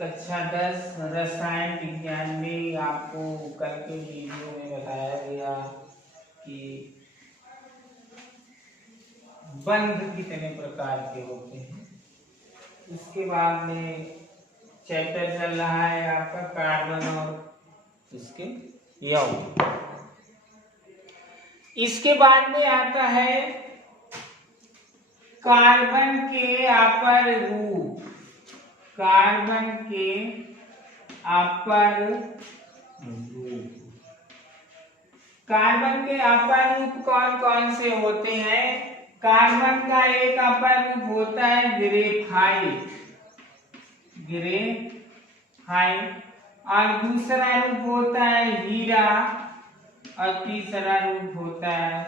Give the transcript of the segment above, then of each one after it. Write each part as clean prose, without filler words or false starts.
कक्षा 10 रसायन विज्ञान में आपको कल के वीडियो में बताया गया कि बंध कितने प्रकार के होते हैं। इसके बाद में चैप्टर चल रहा है आपका कार्बन और उसके यौगिक। इसके बाद में आता है कार्बन के अपर रूप। कार्बन के अपर रूप, कार्बन के अपर रूप कौन कौन से होते हैं? कार्बन का एक अपर रूप होता है ग्रेफाइट, ग्रेफाइट, और दूसरा रूप होता है हीरा, और तीसरा रूप होता है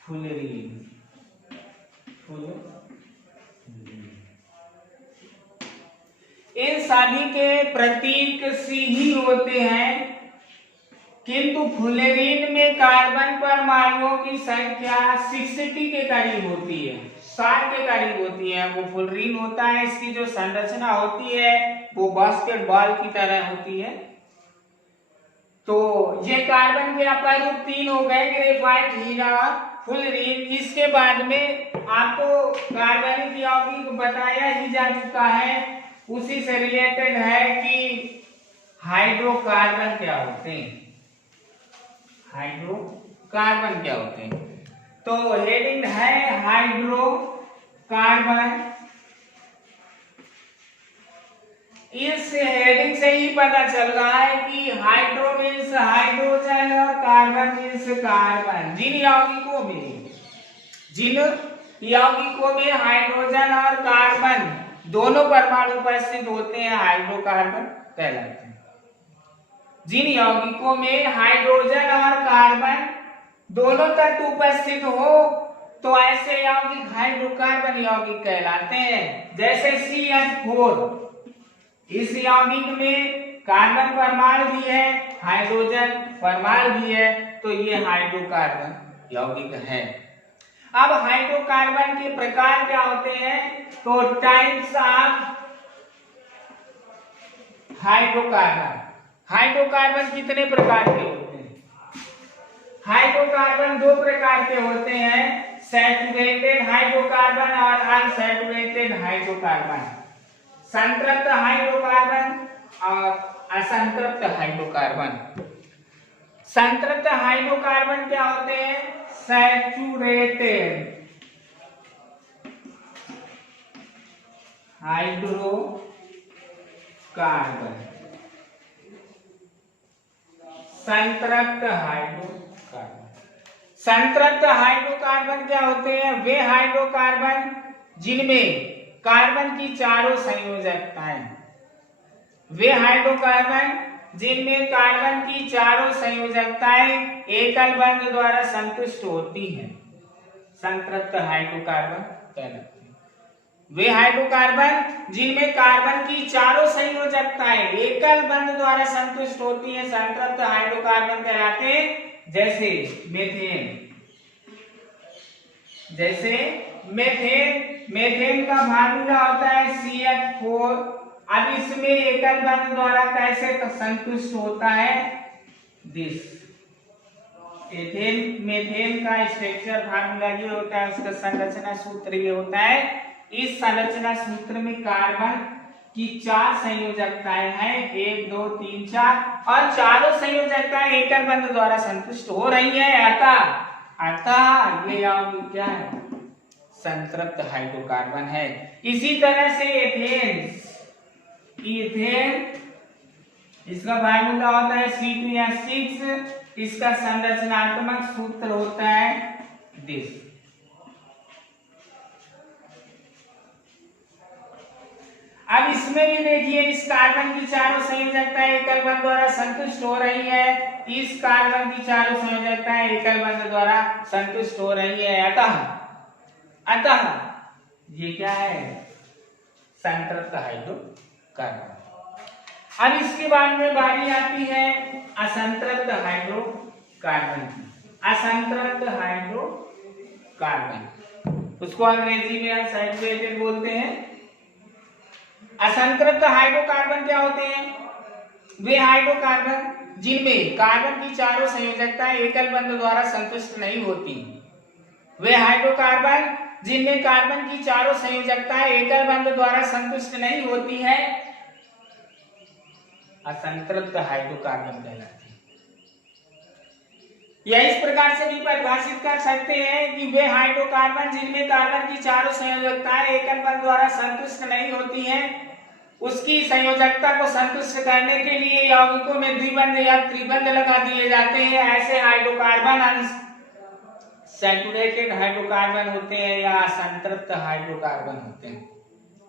फुलरीन। इन सभी के प्रतीक सी ही होते हैं, किंतु फुलरीन में कार्बन परमाणुओं की संख्या 60 के करीब होती है, 60 के करीब होती है। वो फुलरीन होता है, इसकी जो संरचना होती है वो बास्केटबॉल की तरह होती है। तो ये कार्बन के अपर रूप 3 हो गए, ग्रेफाइट, हीरा, फुलरीन। इसके बाद में आपको कार्बनिक यौगिक बताया ही जा चुका है, उसी से रिलेटेड है कि हाइड्रोकार्बन क्या होते हैं। हाइड्रोकार्बन क्या होते हैं? तो हेडिंग है हाइड्रोकार्बन। इस हेडिंग से ही पता चल रहा है कि हाइड्रो मीन्स हाइड्रोजन और कार्बन मीन्स कार्बन। जिन यौगिकों में हाइड्रोजन और कार्बन दोनों परमाणु उपस्थित होते हैं, हाइड्रोकार्बन कहलाते हैं। जिन यौगिकों में हाइड्रोजन और कार्बन दोनों तत्व उपस्थित हो तो ऐसे यौगिक हाइड्रोकार्बन यौगिक कहलाते हैं। जैसे CH4, इस यौगिक में कार्बन परमाणु भी है, हाइड्रोजन परमाणु भी है, तो ये हाइड्रोकार्बन यौगिक है। अब हाइड्रोकार्बन के प्रकार क्या होते हैं? तो टाइप्स ऑफ हाइड्रोकार्बन। हाइड्रोकार्बन कितने प्रकार के होते हैं? हाइड्रोकार्बन 2 प्रकार के होते हैं, सैचुरेटेड हाइड्रोकार्बन और अनसैचुरेटेड हाइड्रोकार्बन। संतृप्त हाइड्रोकार्बन और असंतृप्त हाइड्रोकार्बन। संतृप्त हाइड्रोकार्बन क्या होते हैं? Saturated hydrocarbon. संतृप्त हाइड्रोकार्बन। संतृप्त हाइड्रोकार्बन क्या होते हैं? वे हाइड्रोकार्बन जिनमें कार्बन की चारों संयोजकताएं, वे हाइड्रोकार्बन जिनमें कार्बन की चारों संयोजकताएं एकल बंध द्वारा संतुष्ट होती हैं, संतृप्त हाइड्रोकार्बन कहलाते हैं। वे हाइड्रोकार्बन जिनमें कार्बन की चारों संयोजकताएं एकल बंध द्वारा संतुष्ट होती हैं, संतृप्त हाइड्रोकार्बन कहलाते हैं। जैसे मेथेन का फार्मूला होता है CH4। अब इसमें एकल बंध द्वारा कैसे संतुष्ट होता है? मेथेन का स्ट्रक्चर फार्मूला ये होता है, उसका संरचना सूत्र ये होता है। इस संरचना सूत्र में कार्बन की 4 संयोजकताएं हैं, 1 2 3 4, और चारों संयोजकताएं एकल बंध द्वारा संतुष्ट हो रही है। अतः ये यौगिक क्या है? संतृप्त हाइड्रोकार्बन है। इसी तरह से इथेन, इसका फार्मूला होता है C2H6। इसका संरचनात्मक सूत्र होता है दिस। अब इसमें भी देखिए, इस कार्बन की चारों संयोजकताएं एकल बंध द्वारा संतुष्ट हो रही है, इस कार्बन की चारों संयोजकताएं एकल बंध द्वारा संतुष्ट हो रही है। अतः ये क्या है? संतृप्त हाइड्रोकार्बन। अब इसके बाद में बारी आती है असंतृप्त हाइड्रोकार्बन की। असंतृप्त हाइड्रोकार्बन, उसको अंग्रेजी में अनसैचुरेटेड बोलते हैं। असंतृप्त हाइड्रोकार्बन क्या होते हैं? वे हाइड्रोकार्बन जिनमें कार्बन की चारों संयोजकताएं एकल बंध द्वारा संतुष्ट नहीं होती। वे हाइड्रोकार्बन जिनमें कार्बन की चारों संयोजकताएं एकल बंध द्वारा संतुष्ट नहीं होती है असंतृप्त हाइड्रोकार्बन कहलाते हैं। या इस प्रकार से भी परिभाषित कर सकते हैं कि वे हाइड्रोकार्बन जिनमें कार्बन की चारों संयोजकताएं एकल बंध द्वारा संतुष्ट नहीं होती हैं, उसकी संयोजकता को संतुष्ट करने के लिए यौगिकों में द्विबंध या त्रिबंध लगा दिए जाते हैं। ऐसे हाइड्रोकार्बन सैचुरेटेड हाइड्रोकार्बन होते हैं या असंतृप्त हाइड्रोकार्बन होते हैं।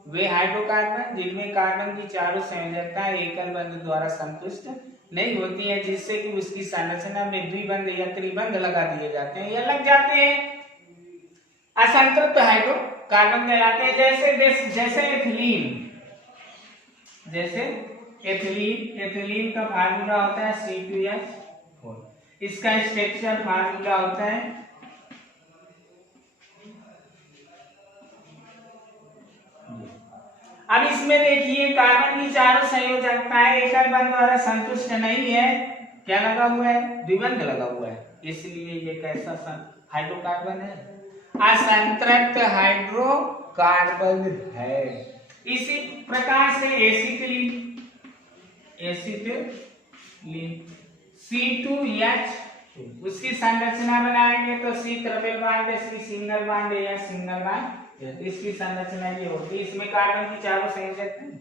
वे हाइड्रोकार्बन जिनमें कार्बन की चारों संयोजकताएं एकल बंध द्वारा संतुष्ट नहीं होती है, जिससे कि उसकी संरचना में द्विबंध या त्रिबंध लगा दिए जाते हैं या लग जाते हैं, असंतृप्त हाइड्रोकार्बन कहलाते हैं। जैसे एथिलीन का फार्मूला होता है C2H4। इसका स्ट्रक्चर फार्मूला होता है अब इसमें देखिए कार्बन की चारों संयोजकताएं एकल बंध द्वारा संतुष्ट नहीं है, क्या लगा हुआ है? द्विबंध लगा हुआ है, इसलिए ये कैसा हाइड्रोकार्बन है? असंतृप्त हाइड्रोकार्बन है। इसी प्रकार से एसिटिलीन C2H2 उसकी संरचना बनाएंगे तो C triple bond, C single bond या सिंगल बॉन्ड, इसकी संरचना ये होती है। इसमें कार्बन की चारों संयोजकताएं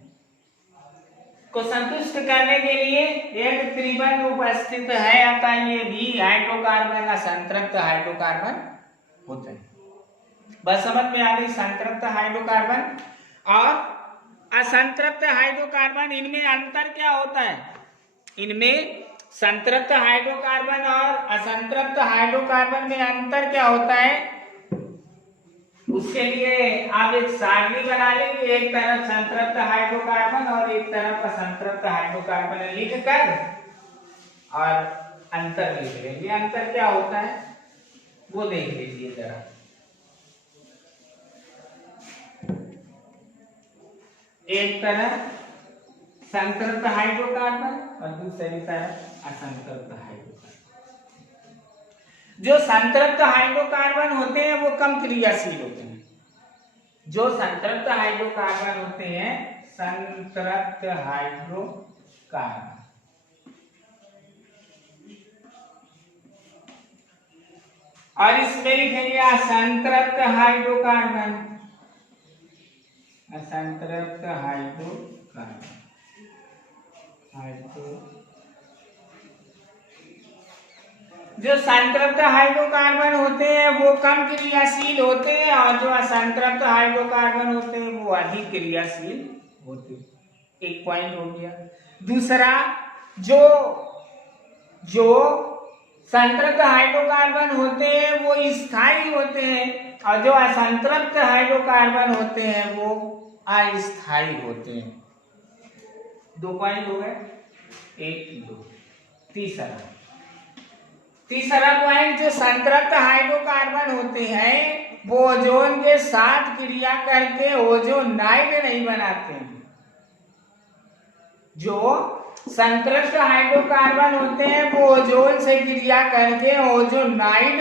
को संतुष्ट करने के लिए एक त्रिबंध उपस्थित है, अतः ये भी हाइड्रोकार्बन असंतृप्त हाइड्रोकार्बन होते हैं। बस समझ में आ गई संतृप्त हाइड्रोकार्बन और असंतृप्त हाइड्रोकार्बन, इनमें अंतर क्या होता है? इनमें संतृप्त हाइड्रोकार्बन और असंतृप्त हाइड्रोकार्बन में अंतर क्या होता है? उसके लिए आप एक सारणी बना लेंगे, एक तरफ संतृप्त हाइड्रोकार्बन और एक तरफ असंतृप्त हाइड्रोकार्बन लिखकर और अंतर लिख लेंगे। अंतर क्या होता है वो देख लीजिए जरा। एक तरफ संतृप्त हाइड्रोकार्बन और दूसरी तरफ असंतृप्त हाइड्रोकार्बन। जो संतृप्त हाइड्रोकार्बन होते हैं वो कम क्रियाशील होते हैं। जो संतृप्त हाइड्रोकार्बन होते हैं, संतृप्त हाइड्रोकार्बन और इसमें लिखेंगे असंतृप्त हाइड्रोकार्बन, असंतृप्त हाइड्रोकार्बन जो संतृप्त हाइड्रोकार्बन होते हैं वो कम क्रियाशील होते हैं और जो असंतृप्त हाइड्रोकार्बन होते हैं वो अधिक क्रियाशील होते हैं। एक पॉइंट हो गया। दूसरा, जो संतृप्त हाइड्रोकार्बन होते हैं वो स्थायी होते हैं और जो असंतृप्त हाइड्रोकार्बन होते हैं वो अस्थायी होते हैं। 2 पॉइंट हो गए, 1 2। तीसरा पॉइंट, जो संतृप्त हाइड्रोकार्बन होते हैं वो ओजोन के साथ क्रिया करके ओजोनाइड नहीं बनाते हैं। जो संतृप्त हाइड्रोकार्बन होते हैं वो ओजोन से क्रिया करके ओजोनाइड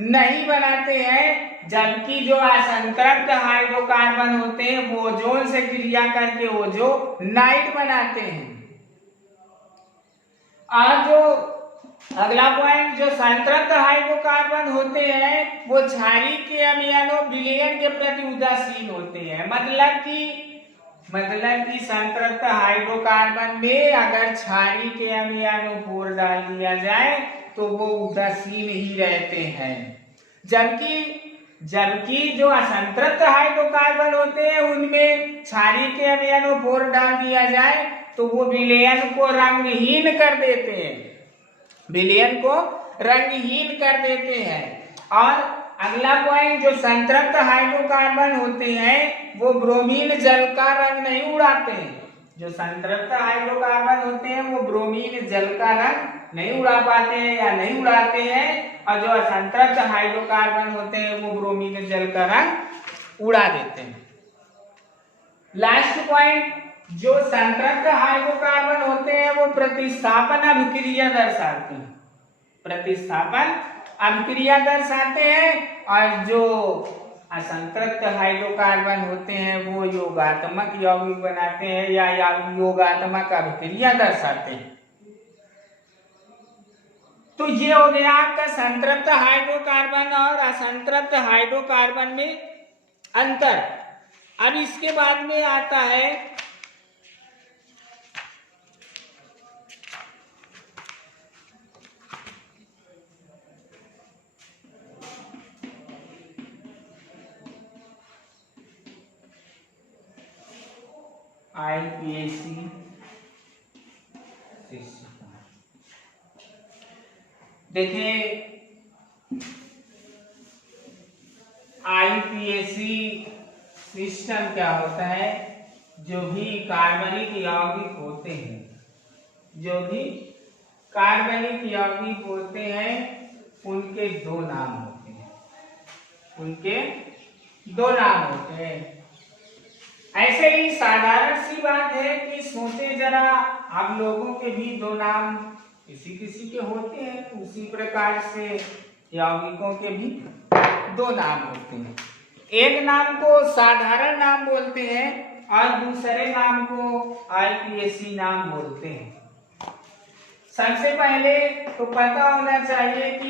नहीं बनाते हैं, जबकि जो असंतृप्त हाइड्रोकार्बन होते हैं वो ओजोन से क्रिया करके ओजोनाइड बनाते हैं। और जो अगला पॉइंट, जो संतृप्त हाइड्रोकार्बन होते हैं वो क्षारीय के अम्ल विलयन के प्रति उदासीन होते हैं। मतलब कि संतृप्त हाइड्रोकार्बन में अगर क्षारीय के अम्ल डाल दिया जाए तो वो उदासीन ही रहते हैं, जबकि जो असंतृप्त हाइड्रोकार्बन होते हैं उनमें क्षारीय के अम्ल डाल दिया जाए तो वो विलयन को रंगहीन कर देते हैं, विलयन को रंगहीन कर देते हैं। और अगला पॉइंट, जो संतृप्त हाइड्रोकार्बन होते हैं वो ब्रोमीन जल का रंग नहीं उड़ाते हैं। जो संतृप्त हाइड्रोकार्बन होते हैं वो ब्रोमीन जल का रंग नहीं उड़ा पाते हैं या नहीं उड़ाते हैं, और जो असंतृप्त हाइड्रोकार्बन होते हैं वो ब्रोमीन जल का रंग उड़ा देते हैं। लास्ट पॉइंट, जो संतृप्त हाइड्रोकार्बन होते हैं वो प्रतिस्थापन अभिक्रिया दर्शाते हैं, प्रतिस्थापन अभिक्रिया दर्शाते हैं, और जो असंतृप्त हाइड्रोकार्बन होते हैं वो योगात्मक यौगिक बनाते हैं या योगात्मक अभिक्रिया दर्शाते हैं। तो ये हो गया आपका संतृप्त हाइड्रोकार्बन और असंतृप्त हाइड्रोकार्बन में अंतर। अब इसके बाद में आता है IPAC सिस्टम। देखिए IPAC सिस्टम क्या होता है, जो भी कार्बनिक यौगिक होते हैं, जो भी कार्बनिक यौगिक होते हैं उनके दो नाम होते हैं, उनके दो नाम होते हैं। ऐसे ही साधारण सी बात है कि सोचे जरा, आप लोगों के भी दो नाम किसी किसी के होते हैं, उसी प्रकार से यौगिकों के भी दो नाम होते हैं। एक नाम को साधारण नाम बोलते हैं और दूसरे नाम को IPAC नाम बोलते हैं। सबसे पहले तो पता होना चाहिए कि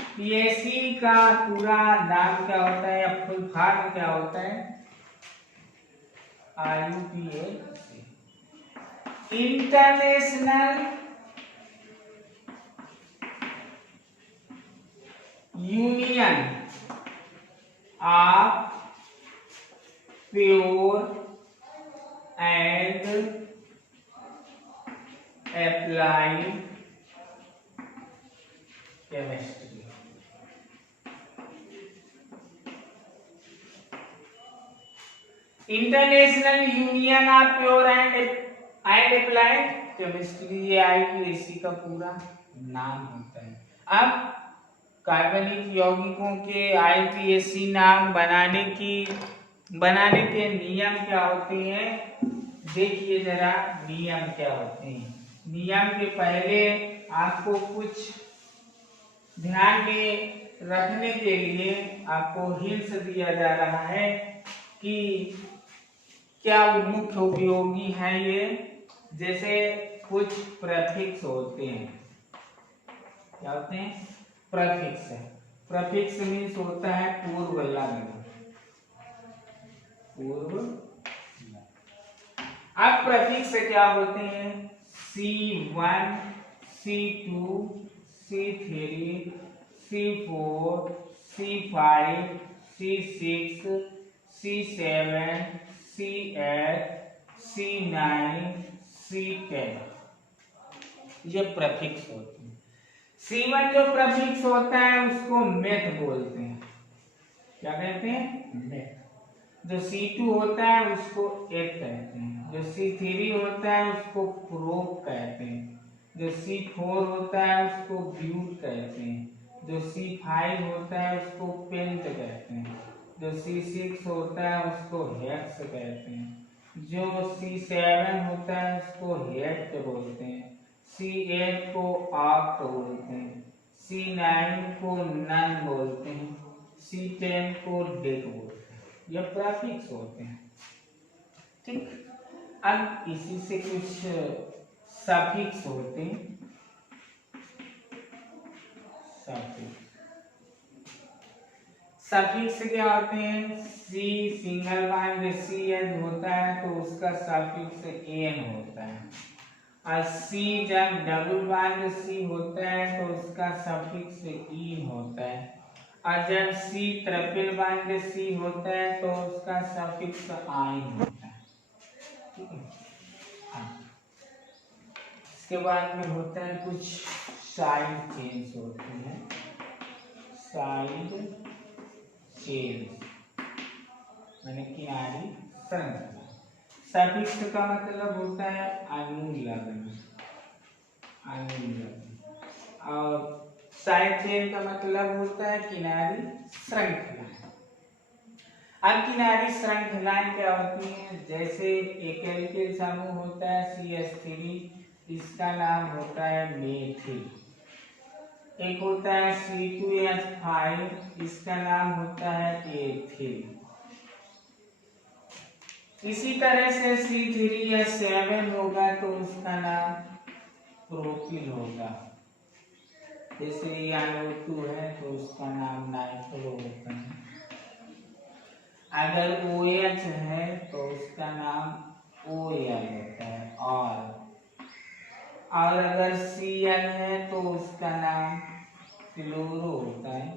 IPAC का पूरा नाम क्या होता है या फुल फॉर्म क्या होता है। IUPAC international union of pure and applied chemistry. International union of pure and applied chemistry, ये IPAC का पूरा नाम होता है। अब कार्बनिक यौगिकों के IPAC नाम बनाने के नियम क्या होते हैं, देखिए जरा नियम क्या होते हैं। नियम के पहले आपको कुछ ध्यान में रखने के लिए आपको हिंट्स दिया जा रहा है कि क्या मुख्य उपयोगी है ये। जैसे कुछ प्रीफिक्स होते हैं, क्या होते हैं, प्रीफिक्स है। प्रीफिक्स मीन्स होता है पूर्व लग्न, पूर्व। अब प्रीफिक्स क्या होते हैं, C1 C2 C3 C4 C5 C6 C7 C8 C9 C10, ये प्रीफिक्स होते हैं। C1 जो प्रीफिक्स होता है उसको मेथ बोलते हैं, क्या कहते हैं, मेथ। जो C2 होता है उसको एथ कहते हैं, जो C3 होता है उसको प्रोप कहते हैं, जो C4 होता है उसको ब्यूट कहते हैं, जो C5 होता है उसको पेंट कहते हैं, जो C6 होता है उसको हेक्स कहते हैं, जो C7 होता है उसको हेक्ट बोलते हैं, C8 को ऑक्ट बोलते हैं, C9 को नन बोलते हैं, C10 को डेक बोलते हैं। ये प्रीफिक्स होते हैं, ठीक। अब इसी से कुछ सफिक्स होते हैं। सफिक्स क्या होते हैं, सी सिंगल बॉन्ड CN होता है तो उसका सफिक्स एन होता है, और सी जब डबल बॉन्ड C होता है तो उसका सफिक्स इन होता है, और जब C ट्रिपल बॉन्ड C होता है तो उसका सफिक्स आइन होता है, ठीक है। इसके बाद में होता है कुछ साइड चेंज होते हैं, साइड चेंज माने किनारी श्रृंखला। सफिक्स का मतलब होता है अनुलग्न, और साइड चेन का मतलब होता है किनारी श्रृंखला। अब किनारी श्रृंखलाएं क्या होती हैं, जैसे एक एल्किल समूह होता है CH3, इसका नाम होता है मेथिल। एक होता है C2H5, इसका नाम होता है एथिल। इसी तरह से C3H7 होगा तो उसका नाम प्रोपिल होगा। जैसे NO2 है तो उसका नाम नाइट्रो होता है। अगर OH है तो उसका नाम OL होता है। और अगर Cl है तो उसका नाम क्लोरो होता है।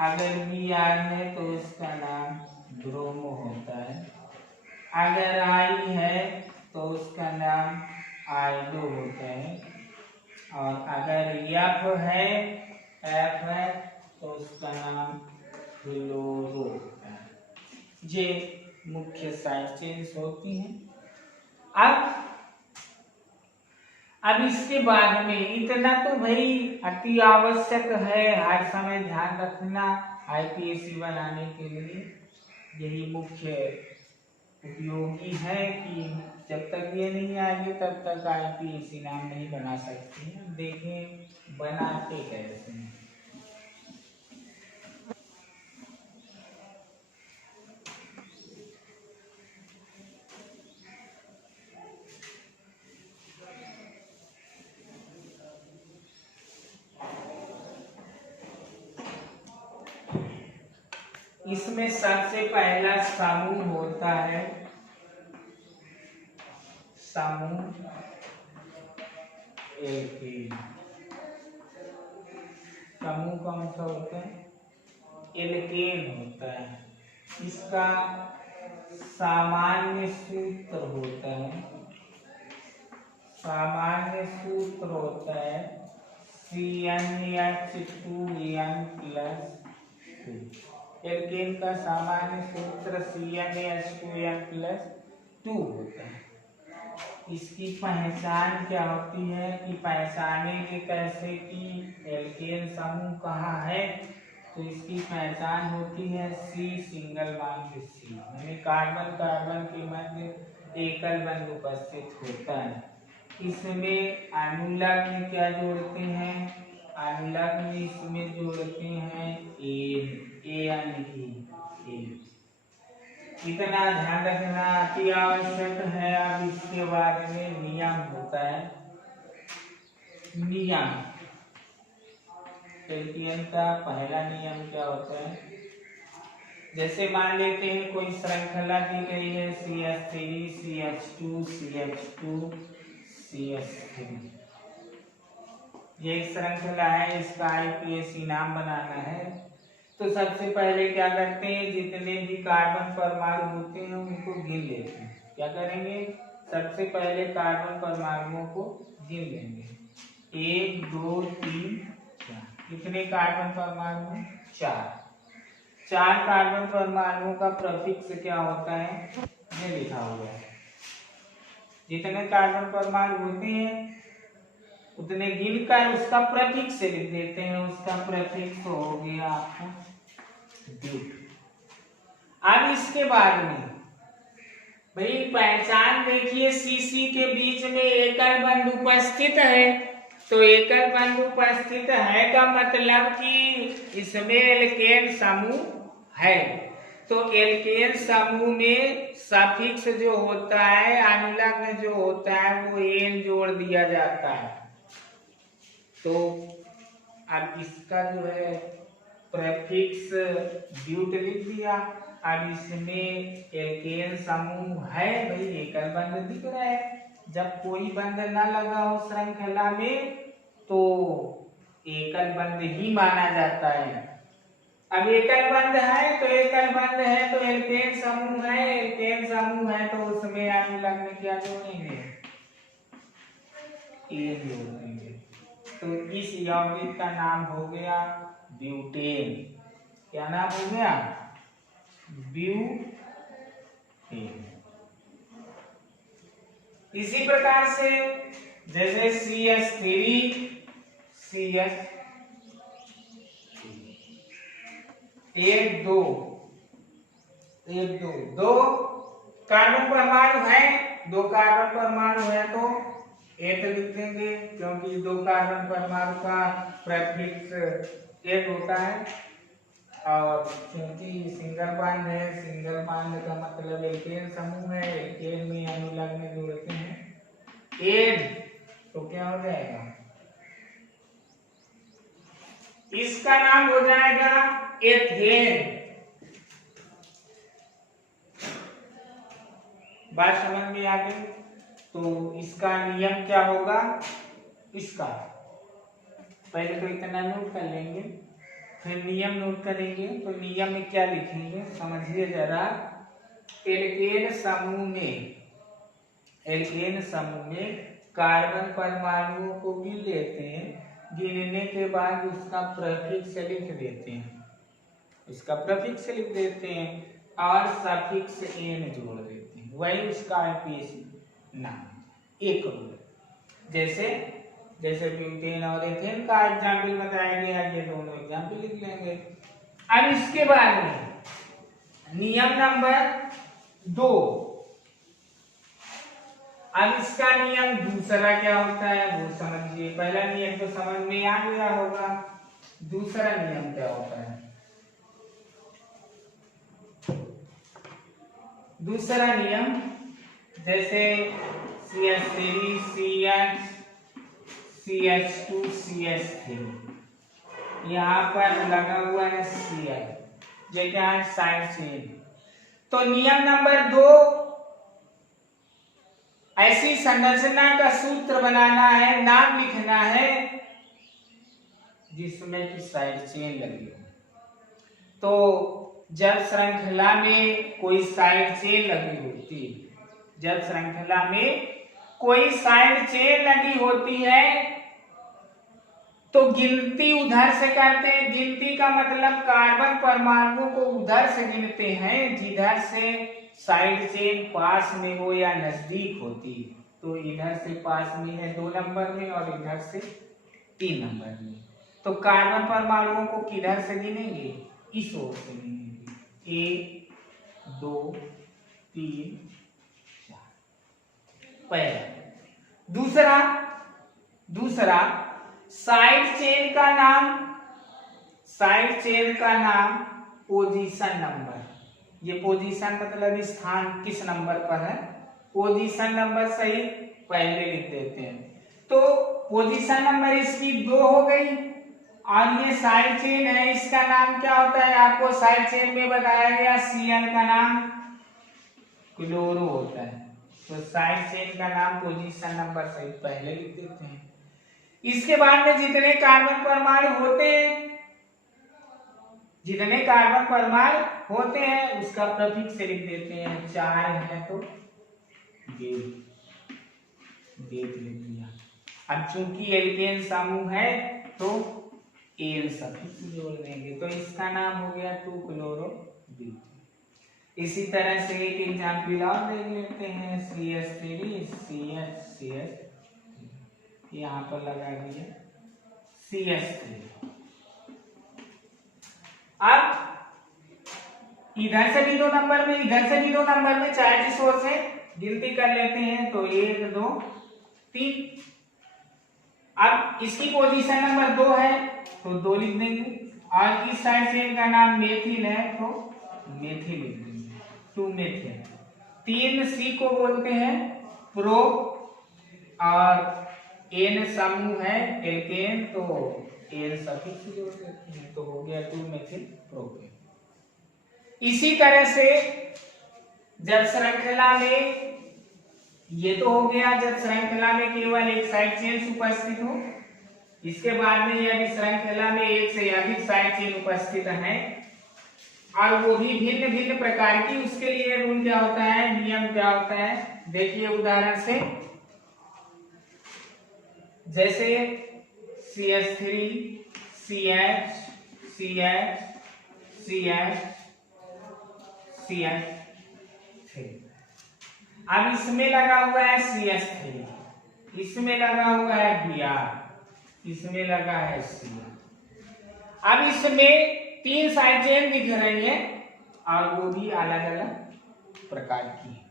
अगर Br है तो उसका नाम ब्रोमो होता है। अगर I है तो उसका नाम आयोडो होता है। और अगर F है तो उसका नाम फ्लोरो होता है। ये मुख्य साइड चेंज होती हैं। अब इसके बाद में इतना तो भाई अति आवश्यक है, हर समय ध्यान रखना IPSC बनाने के लिए। यही मुख्य उपयोगी है कि जब तक ये नहीं आएगी तब तक IPSC नाम नहीं बना सकती है। देखें बनाते कैसे हैं। इसमें सबसे पहला समूह होता है समूह एल्केन। समूह कौन सा होता है, एल्केन होता है। इसका सामान्य सूत्र होता है CnH2n+2। एल्केन का सामान्य सूत्र CnH2n+2 होता है। इसकी पहचान क्या होती है कि पहचानेंगे कैसे कि एल्केन समूह कहाँ है, तो इसकी पहचान होती है C सिंगल बॉन्ड C, यानी कार्बन कार्बन के मध्य एकल बंध उपस्थित होता है। इसमें अनुलग्न क्या जोड़ते हैं, अनुलग्न इसमें जोड़ते हैं AN। इतना ध्यान रखना अति आवश्यक है। अब इसके बाद में नियम होता है। नियम एल्केन का पहला नियम क्या होता है, जैसे मान लेते हैं कोई श्रृंखला दी गई है CH3 CH2 CH2 CH3, ये श्रृंखला है, इसका IPSC नाम बनाना है। तो सबसे पहले क्या करते हैं, जितने भी कार्बन परमाणु होते हैं उनको गिन लेते हैं। क्या करेंगे, सबसे पहले कार्बन परमाणुओं को गिन लेंगे। 1 2 3 4। कितने कार्बन परमाणु, 4 कार्बन परमाणुओं का प्रफिक्स क्या होता है, ये लिखा हुआ है। जितने कार्बन परमाणु होते हैं उतने गिनकर उसका प्रफिक्स लिख देते हैं। उसका प्रफिक्स हो गया आपका ब्यूट। अब इसके बाद में भाई पहचान देखिए, CC के बीच में एकल बंध उपस्थित है, तो एकल बंध उपस्थित है का मतलब कि इसमें एल्केन समूह है। तो एल्केन समूह में सफिक्स जो होता है, अनुलग्न जो होता है, वो एन जोड़ दिया जाता है। तो अब इसका जो है प्रेफिक्स ब्यूट लिख दिया। अब इसमें एल्केन समूह है, भाई एकल बंध दिख रहा है। जब कोई बंध ना लगा हो श्रृंखला में तो एकल बंध ही माना जाता है। अब एकल बंध है तो एकल बंध है तो एल्केन समूह है, एल्केन समूह है तो उसमें अनुलग्न क्या जोड़ेंगे, एन जोड़ेंगे। तो इस यौगिक का नाम हो गया ब्यूटेन। क्या नाम हो गया, ब्यूटेन। इसी प्रकार से जैसे CH3 CH 1 2 एक दो, दो कार्बन परमाणु है, दो कार्बन परमाणु है तो 8 लिख देंगे, क्योंकि दो कार्बन परमाणु का प्रीफिक्स 8 होता है। और क्योंकि सिंगल बॉन्ड है, सिंगल बॉन्ड का मतलब एल्केन समूह है, एल्केन में अनुलग्न जोड़ते हैं एन, तो क्या हो जाएगा, इसका नाम हो जाएगा एथेन। बात समझ में आ गई? तो इसका नियम क्या होगा, इसका पहले तो इतना नोट कर लेंगे, फिर नियम नोट करेंगे। तो नियम में क्या लिखेंगे समझिए जरा। एल्केन समूह में कार्बन परमाणुओं को गिन लेते हैं, गिनने के बाद उसका प्रीफिक्स लिख देते हैं, इसका प्रीफिक्स लिख देते हैं और सफिक्स एन जोड़ देते हैं, वही उसका आईपीएसी नाम। एक रूल जैसे जैसे ब्यूटेन और एथेन का एग्जाम्पल बताया गया, ये दोनों एग्जाम्पल लिख लेंगे। अब इसके बाद में नियम नंबर 2, अब इसका नियम दूसरा क्या होता है वो समझिए। पहला नियम तो समझ में आ गया होगा, दूसरा नियम क्या होता है। दूसरा नियम जैसे CH3 CH2 CH3, यहाँ पर लगा हुआ है Cl, ये क्या है साइड चेन। तो नियम नंबर 2, ऐसी संरचना का सूत्र बनाना है, नाम लिखना है जिसमें कि साइड चेन लगी हो। तो जब श्रृंखला में कोई साइड चेन लगी होती, जब श्रृंखला में कोई साइड चेन लगी होती है तो गिनती उधर से करते हैं। गिनती का मतलब कार्बन परमाणुओं को उधर से गिनते हैं जिधर से साइड चेन पास में हो या नजदीक होती। तो इधर से पास में है 2 नंबर में और इधर से 3 नंबर में। तो कार्बन परमाणुओं को किधर से गिनेंगे, इस ओर से गिनेंगे, 1 2 3 4। पहला। दूसरा साइड चेन का नाम पोजीशन नंबर। ये पोजीशन मतलब स्थान किस नंबर पर है, पोजीशन नंबर सही पहले लिख देते हैं। तो पोजीशन नंबर इसकी 2 हो गई और ये साइड चेन है, इसका नाम क्या होता है, आपको साइड चेन में बताया गया Cl का नाम क्लोरो होता है। तो साइड चेन का नाम पोजीशन नंबर सही पहले लिख देते हैं। इसके बाद में जितने कार्बन परमाणु होते हैं उसका प्रीफिक्स लिख देते हैं। 4 है तो देख लिया। अब चूंकि एल्केन समूह है तो एन सफिक्स जोड़ देंगे, तो इसका नाम हो गया 2-chloro-butane। इसी तरह से एक एग्जाम्पल और देख लेते हैं, CH3 यहाँ पर लगा दिया CH3। अब इधर से भी 2 नंबर में, इधर से भी 2 नंबर में, चाहे जिस ओर से गिनती कर लेते हैं। तो 1 2 3। अब इसकी पोजीशन नंबर 2 है तो 2 लिख देंगे और इस साइड चेन का नाम मेथिल है तो मेथिल लिख देंगे, 2-मेथिल। 3C को बोलते हैं प्रो और एन समूह है एल्केन, तो एन सफिक्स जोड़ देते हैं, तो हो गया 2-मेथिल प्रोपेन। इसी तरह से जब श्रृंखला में, ये तो हो गया जब श्रृंखला में केवल एक साइड चेन उपस्थित हो। इसके बाद में यदि श्रृंखला में एक से अधिक साइड चेन उपस्थित है और वो भी भिन्न भिन्न प्रकार की, उसके लिए रूल क्या होता है, नियम क्या होता है, देखिए उदाहरण से। जैसे CH3 CH CH CH CH3। अब इसमें लगा हुआ है CH3, इसमें लगा हुआ है Br, इसमें लगा है Cl। अब इसमें 3 साइड चेन दिख रही है और वो भी अलग अलग प्रकार की है,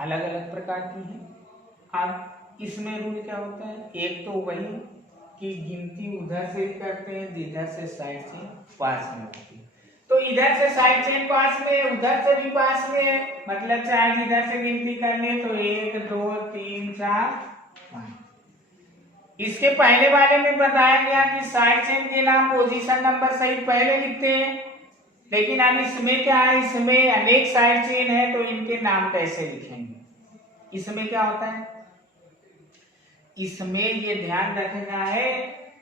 अलग अलग प्रकार की है। अब इसमें रूल क्या होता है, एक तो वही कि गिनती उधर से करते हैं जिधर से साइड चेन पास में होती है। तो इधर से साइड चेन पास में, उधर से भी पास में है, मतलब चाहे जिधर से गिनती करनी है तो 1 2 3 4 5। इसके पहले वाले में बताया गया कि साइड चेन के नाम पोजीशन नंबर सहित पहले लिखते हैं, लेकिन अब इसमें क्या है, इसमें अनेक साइड चेन है तो इनके नाम कैसे लिखेंगे। इसमें क्या होता है, इसमें ये ध्यान रखना है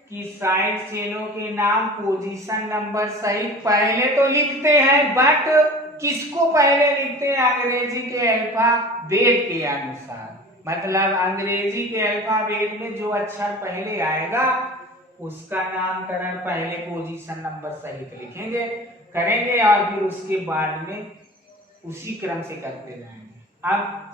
कि साइड चेनों के नाम पोजीशन नंबर सहित पहले तो लिखते हैं, बट किसको पहले लिखते हैं, अंग्रेजी के अल्फाबेट के अनुसार। मतलब अंग्रेजी के अल्फाबेट में जो अक्षर पहले आएगा उसका नामकरण पहले पोजीशन नंबर सहित लिखेंगे करेंगे और फिर उसके बाद में उसी क्रम से करते जाएंगे। अब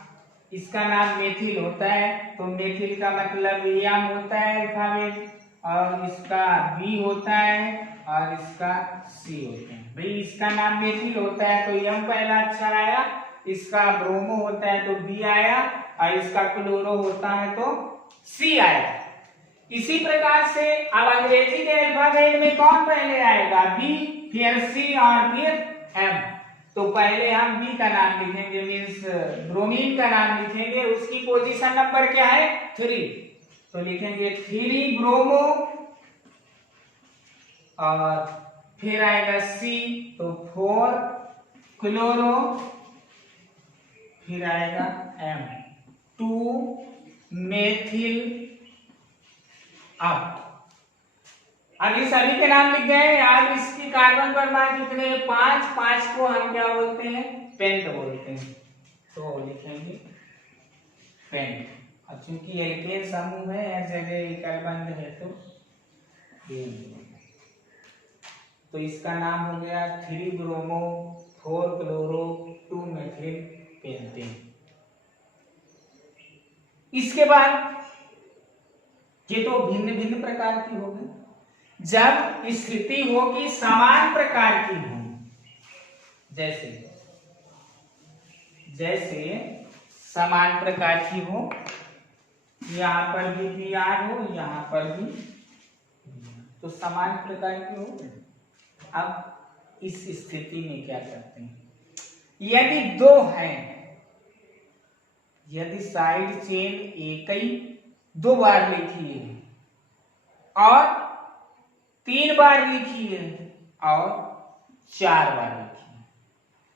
इसका नाम मेथिल होता है तो मेथिल का मतलब यम होता है अल्फाबेट, और इसका बी होता है और इसका सी होता है। भाई इसका नाम मेथिल होता है तो यम पहला अक्षर आया, इसका ब्रोमो होता है तो बी आया, और इसका क्लोरो होता है तो सी आया। इसी प्रकार से अब अंग्रेजी के अल्फाबेट में कौन पहले आएगा, बी, फिर सी और फिर एम। तो पहले हम बी का नाम लिखेंगे, मीन्स ब्रोमीन का नाम लिखेंगे, उसकी पोजीशन नंबर क्या है 3, तो लिखेंगे 3 ब्रोमो, और फिर आएगा सी तो 4 क्लोरो, फिर आएगा एम 2 मेथिल। अब ये सभी के नाम लिख गए। अब इसकी कार्बन परमाणु कितने, 5, 5 को हम क्या बोलते हैं, पेंट बोलते हैं, तो लिखेंगे पेंट। अब चूंकि एल्केन समूह है, हर जगह इकाबंद है तो इसका नाम हो गया 3 ब्रोमो 4 क्लोरो 2 मेथिल पेंटेन। इसके बाद ये तो भिन्न भिन्न प्रकार की होगी। जब स्थिति हो कि समान प्रकार की हो, जैसे जैसे समान प्रकार की हो, यहां पर भी Br हो, यहां पर भी, तो समान प्रकार की हो। अब इस स्थिति में क्या करते हैं, यदि दो हैं, यदि साइड चेन एक ही 2 बार लिखी है और 3 बार लिखी है और 4 बार लिखी है,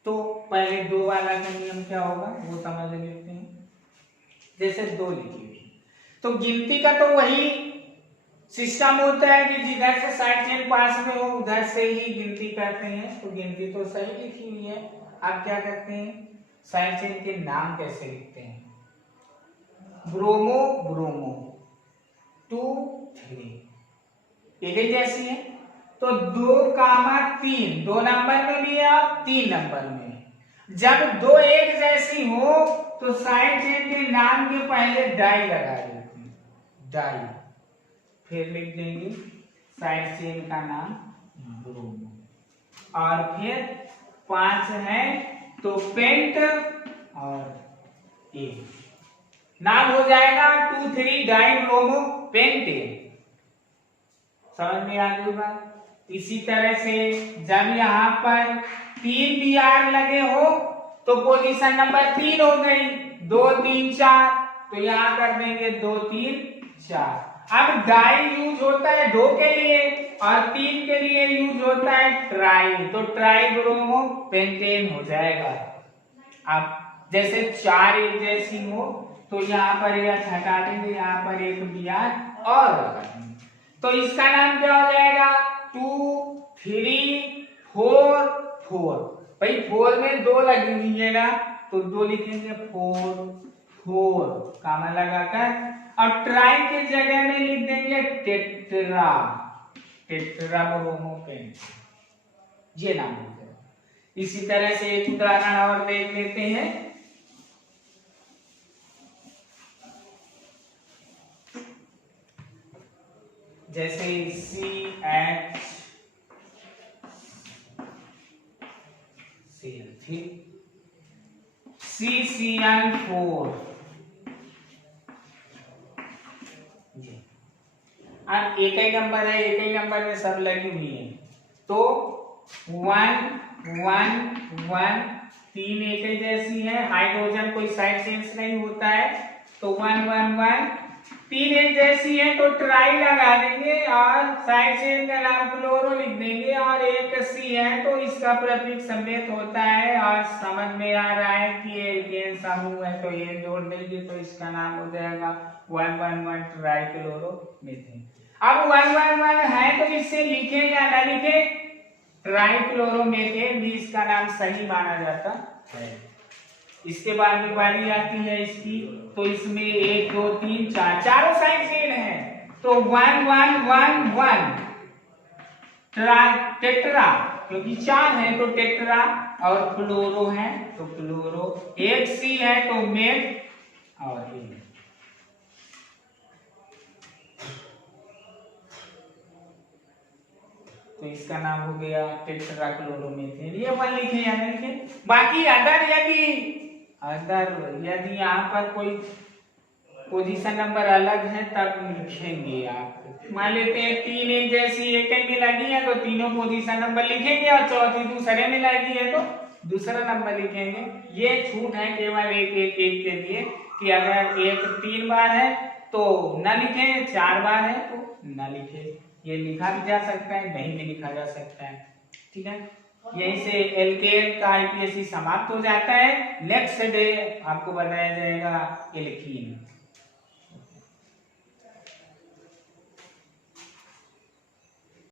तो पहले 2 वाला का नियम क्या होगा वो समझ लेते हैं। जैसे 2 लिखी हुई तो गिनती का तो वही सिस्टम होता है कि जिधर से साइड चेन पास में हो उधर से ही गिनती करते हैं, तो गिनती तो सही लिखी हुई है। अब क्या करते हैं, साइड चेन के नाम कैसे लिखते हैं, ब्रोमो ब्रोमो 2 3 एक ही जैसी है, तो 2,3 2 नंबर में भी है और 3 नंबर में। जब 2 एक जैसी हो तो साइड चेन के नाम के पहले डाई लगा देते हैं, डाई, फिर लिख देंगे साइड चेन का नाम ब्रोमो, और फिर 5 है तो पेंट और ए नाम हो जाएगा 2 3 डाई ब्रोमो पेंटेन। समझ में आ गई बात। इसी तरह से जब यहाँ पर 3 Br लगे हो तो पोजीशन नंबर 3 हो गई, 2 3 4, तो यहाँ कर देंगे 2 3 4। अब डाई यूज होता है 2 के लिए और 3 के लिए यूज होता है ट्राई, तो ट्राई ब्रोमो पेंटेन हो जाएगा। अब जैसे 4 एक जैसी हो तो यहाँ पर यह हटा देंगे, यहाँ पर एक Br और लगा देंगे, तो इसका नाम क्या हो जाएगा 2 3 4 4। भाई 4 में 2 लगी हुई है ना, तो 2 लिखेंगे 4 4 कामा लगाकर, और ट्राई के जगह में लिख देंगे टेट्रा, टेट्रा ब्रोमो पेंट, ये नाम हो जाएगा। इसी तरह से एक उदाहरण और देख लेते हैं। जैसे CH CCl4। अब एक ही नंबर है, एक ही नंबर में सब लगी हुई है, तो 1 1 1 तीन एक ही जैसी है, हाइड्रोजन कोई साइड चेंज नहीं होता है, तो 1 1 1 तीन एक जैसी है तो ट्राई लगा देंगे और साइड चेन का नाम क्लोरो लिख देंगे, और एक सी है तो इसका प्रतीक समेत होता है, और समझ में आ रहा है कि ये एल्केन समूह है तो ये जोड़ देंगे तो इसका नाम हो जाएगा 111 ट्राइक्लोरोमीथेन। अब 111 है तो इसे लिखे या ना लिखे, ट्राइक्लोरोमीथेन भी इसका नाम सही माना जाता है। इसके बाद में वाली आती है इसकी, तो इसमें 1 2 3 4 चारों साइड चेन है, तो 1 1 1 1 टेट्रा, क्योंकि 4 है तो टेट्रा, और क्लोरो है तो क्लोरो, एक सी है तो मेट, और एक तो इसका नाम हो गया टेट्राक्लोरोमीथेन। ये अपन लिखे या नहीं लिखे। बाकी अदर यदि यहाँ पर कोई पोजीशन नंबर अलग है तब लिखेंगे आप। मान लेते हैं 3 एक जैसी एक ही में लगी है तो तीनों पोजीशन नंबर लिखेंगे, और चौथी दूसरे में लगी है तो दूसरा नंबर लिखेंगे। ये छूट है केवल एक एक एक के लिए कि अगर एक 3 बार है तो न लिखें, 4 बार है तो न लिखे। ये लिखा भी जा सकता है, नहीं भी लिखा जा सकता है, ठीक है। यहीं से एल्केन का आईपीएससी समाप्त हो जाता है। नेक्स्ट डे आपको बताया जाएगा एल्कीन।